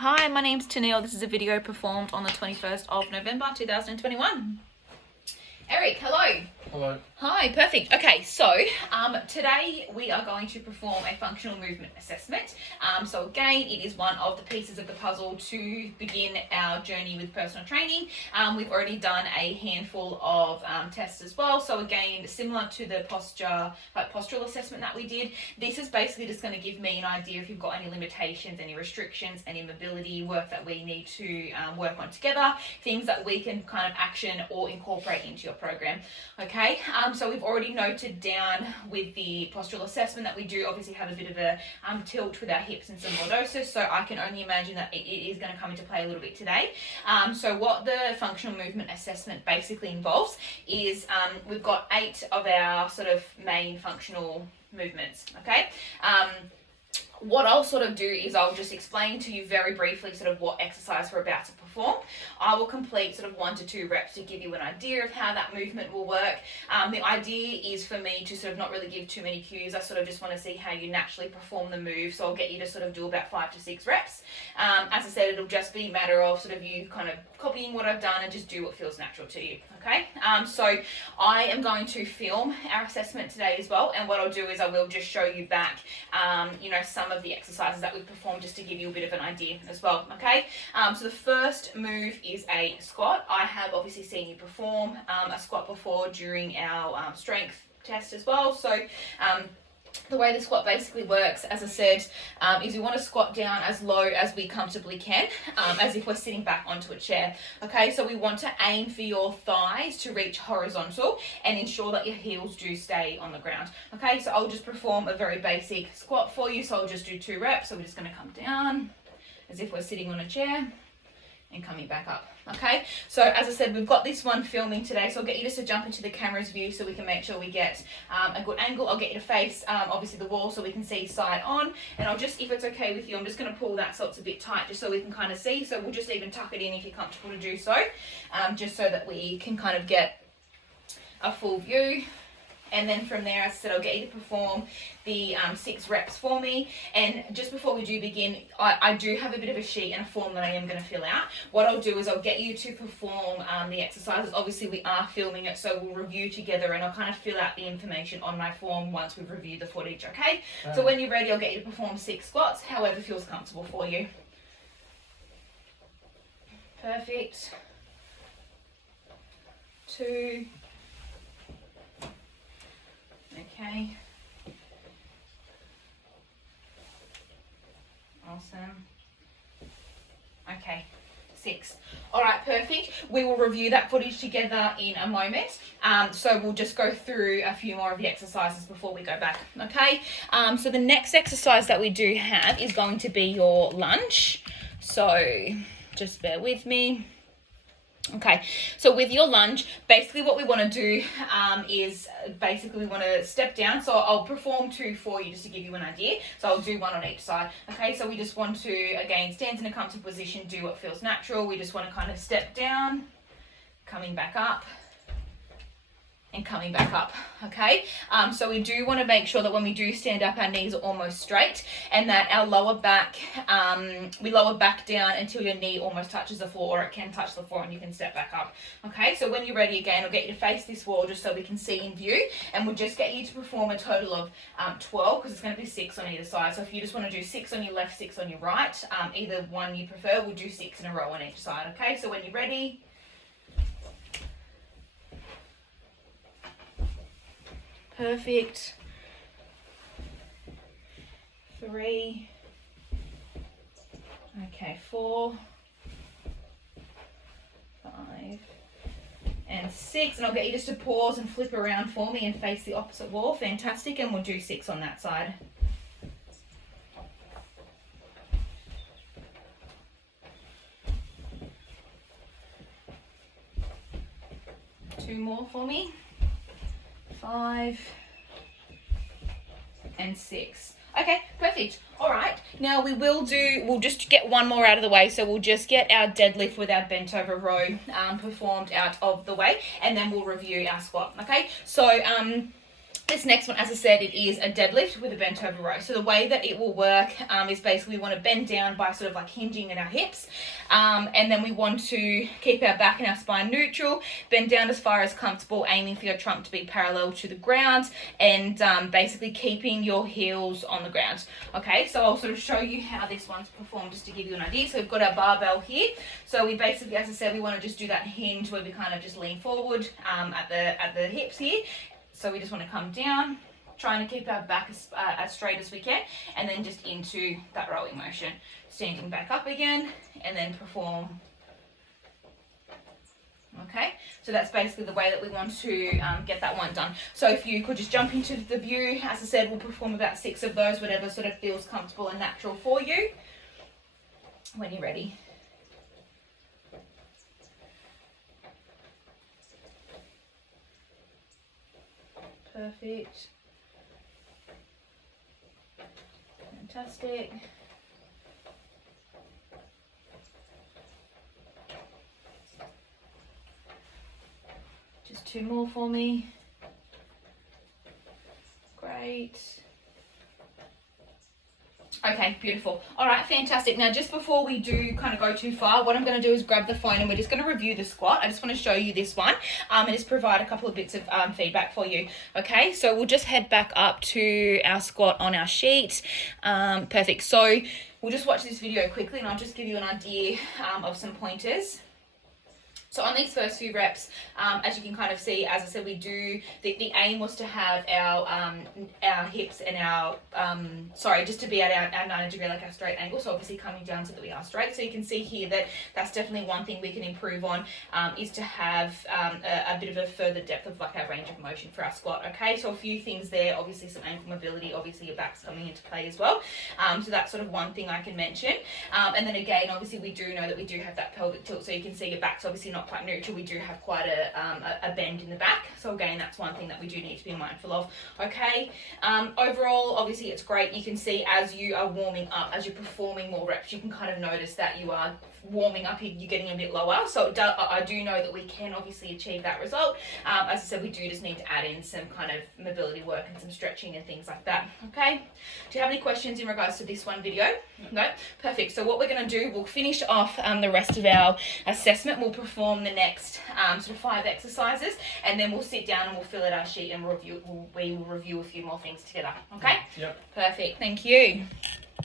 Hi, my name's Tennille. This is a video performed on the 21st of November 2021. Eric, hello. Hello. Hi, perfect. Okay, so today we are going to perform a functional movement assessment. So again, it is one of the pieces of the puzzle to begin our journey with personal training. We've already done a handful of tests as well. So again, similar to the postural assessment that we did, this is basically just going to give me an idea if you've got any limitations, any restrictions, any mobility work that we need to work on together, things that we can kind of action or incorporate into your program. Okay, so we've already noted down with the postural assessment that we do obviously have a bit of a tilt with our hips and some lordosis, so I can only imagine that it is going to come into play a little bit today. So what the functional movement assessment basically involves is we've got 8 of our sort of main functional movements, okay? What I'll sort of do is I'll just explain to you very briefly sort of what exercise we're about to perform. I will complete sort of 1 to 2 reps to give you an idea of how that movement will work. The idea is for me to sort of not really give too many cues. I sort of just want to see how you naturally perform the move. So I'll get you to sort of do about 5 to 6 reps. As I said, it'll just be a matter of sort of you kind of copying what I've done and just do what feels natural to you. Okay, so I am going to film our assessment today as well, and what I'll do is I will just show you back, some of the exercises that we've performed just to give you a bit of an idea as well. Okay, so the first move is a squat. I have obviously seen you perform a squat before during our strength test as well. So the way the squat basically works, as I said, is you want to squat down as low as we comfortably can, as if we're sitting back onto a chair. Okay, so we want to aim for your thighs to reach horizontal and ensure that your heels do stay on the ground. Okay, so I'll just perform a very basic squat for you. So I'll just do 2 reps. So we're just going to come down as if we're sitting on a chair and coming back up. Okay, so as I said, we've got this one filming today, so I'll get you just to jump into the camera's view so we can make sure we get a good angle. I'll get you to face obviously the wall so we can see side on, and I'll just, if it's okay with you, I'm just going to pull that so it's a bit tight just so we can kind of see. So we'll just even tuck it in if you're comfortable to do so, just so that we can kind of get a full view. And then from there, as I said, I'll get you to perform the 6 reps for me. And just before we do begin, I do have a bit of a sheet and a form that I am going to fill out. What I'll do is I'll get you to perform the exercises. Obviously, we are filming it, so we'll review together, and I'll kind of fill out the information on my form once we've reviewed the footage, okay? So when you're ready, I'll get you to perform 6 squats, however feels comfortable for you. Perfect. 2. Okay. Awesome. Okay. 6. All right, perfect. We will review that footage together in a moment. So we'll just go through a few more of the exercises before we go back. Okay. So the next exercise that we do have is going to be your lunge. So just bear with me. Okay, so with your lunge, basically what we want to do is basically we want to step down. So I'll perform 2 for you just to give you an idea. So I'll do 1 on each side. Okay, so we just want to, again, stand in a comfortable position, do what feels natural. We just want to kind of step down, coming back up, and coming back up. Okay, so we do want to make sure that when we do stand up, our knees are almost straight, and that our lower back, we lower back down until your knee almost touches the floor, or it can touch the floor, and you can step back up. Okay, so when you're ready, again, I'll get you to face this wall just so we can see in view, and we'll just get you to perform a total of 12, because it's going to be 6 on either side. So if you just want to do 6 on your left, 6 on your right, either one you prefer, we'll do 6 in a row on each side. Okay, so when you're ready, perfect. 3. Okay, 4, 5, and 6. And I'll get you just to pause and flip around for me and face the opposite wall. Fantastic. And we'll do 6 on that side. Two more for me. 5 and 6. Okay, perfect. All right, now we'll just get one more out of the way. So we'll just get our deadlift with our bent over row performed out of the way, and then we'll review our squat. Okay, so This next one, as I said, it is a deadlift with a bent over row. So the way that it will work is basically we want to bend down by sort of like hinging at our hips. And then we want to keep our back and our spine neutral, bend down as far as comfortable, aiming for your trunk to be parallel to the ground, and basically keeping your heels on the ground. Okay, so I'll sort of show you how this one's performed just to give you an idea. So we've got our barbell here. So we basically, as I said, we want to just do that hinge where we kind of just lean forward at the hips here. So we just want to come down, trying to keep our back as straight as we can, and then just into that rowing motion. Standing back up again, and then perform. Okay, so that's basically the way that we want to get that one done. So if you could just jump into the view, as I said, we'll perform about 6 of those, whatever sort of feels comfortable and natural for you when you're ready. Perfect. Fantastic. Just 2 more for me. Great. Okay, beautiful. All right, fantastic. Now, just before we do kind of go too far, what I'm going to do is grab the phone and we're just going to review the squat. I just want to show you this one and just provide a couple of bits of feedback for you. Okay, so we'll just head back up to our squat on our sheet. Perfect. So we'll just watch this video quickly and I'll just give you an idea of some pointers. So on these first few reps, as you can kind of see, as I said, we do, the aim was to have our hips and our, just to be at our 90 degree, like our straight angle. So obviously coming down so that we are straight. So you can see here that that's definitely one thing we can improve on, is to have a bit of a further depth of like our range of motion for our squat. Okay, so a few things there, obviously some ankle mobility, obviously your back's coming into play as well. So that's sort of one thing I can mention. And then again, obviously we do know that we do have that pelvic tilt. So you can see your back's obviously not quite neutral. We do have quite a bend in the back, so again that's one thing that we do need to be mindful of. Okay, overall obviously it's great. You can see as you are warming up, as you're performing more reps, you can kind of notice that you are warming up, you're getting a bit lower. So I do know that we can obviously achieve that result. As I said, we do just need to add in some kind of mobility work and some stretching and things like that. Okay, do you have any questions in regards to this one video? No? Perfect. So what we're going to do, we'll finish off the rest of our assessment. We'll perform the next sort of 5 exercises, and then we'll sit down and we'll fill out our sheet and we will review a few more things together. Okay? Yep. Perfect. Thank you.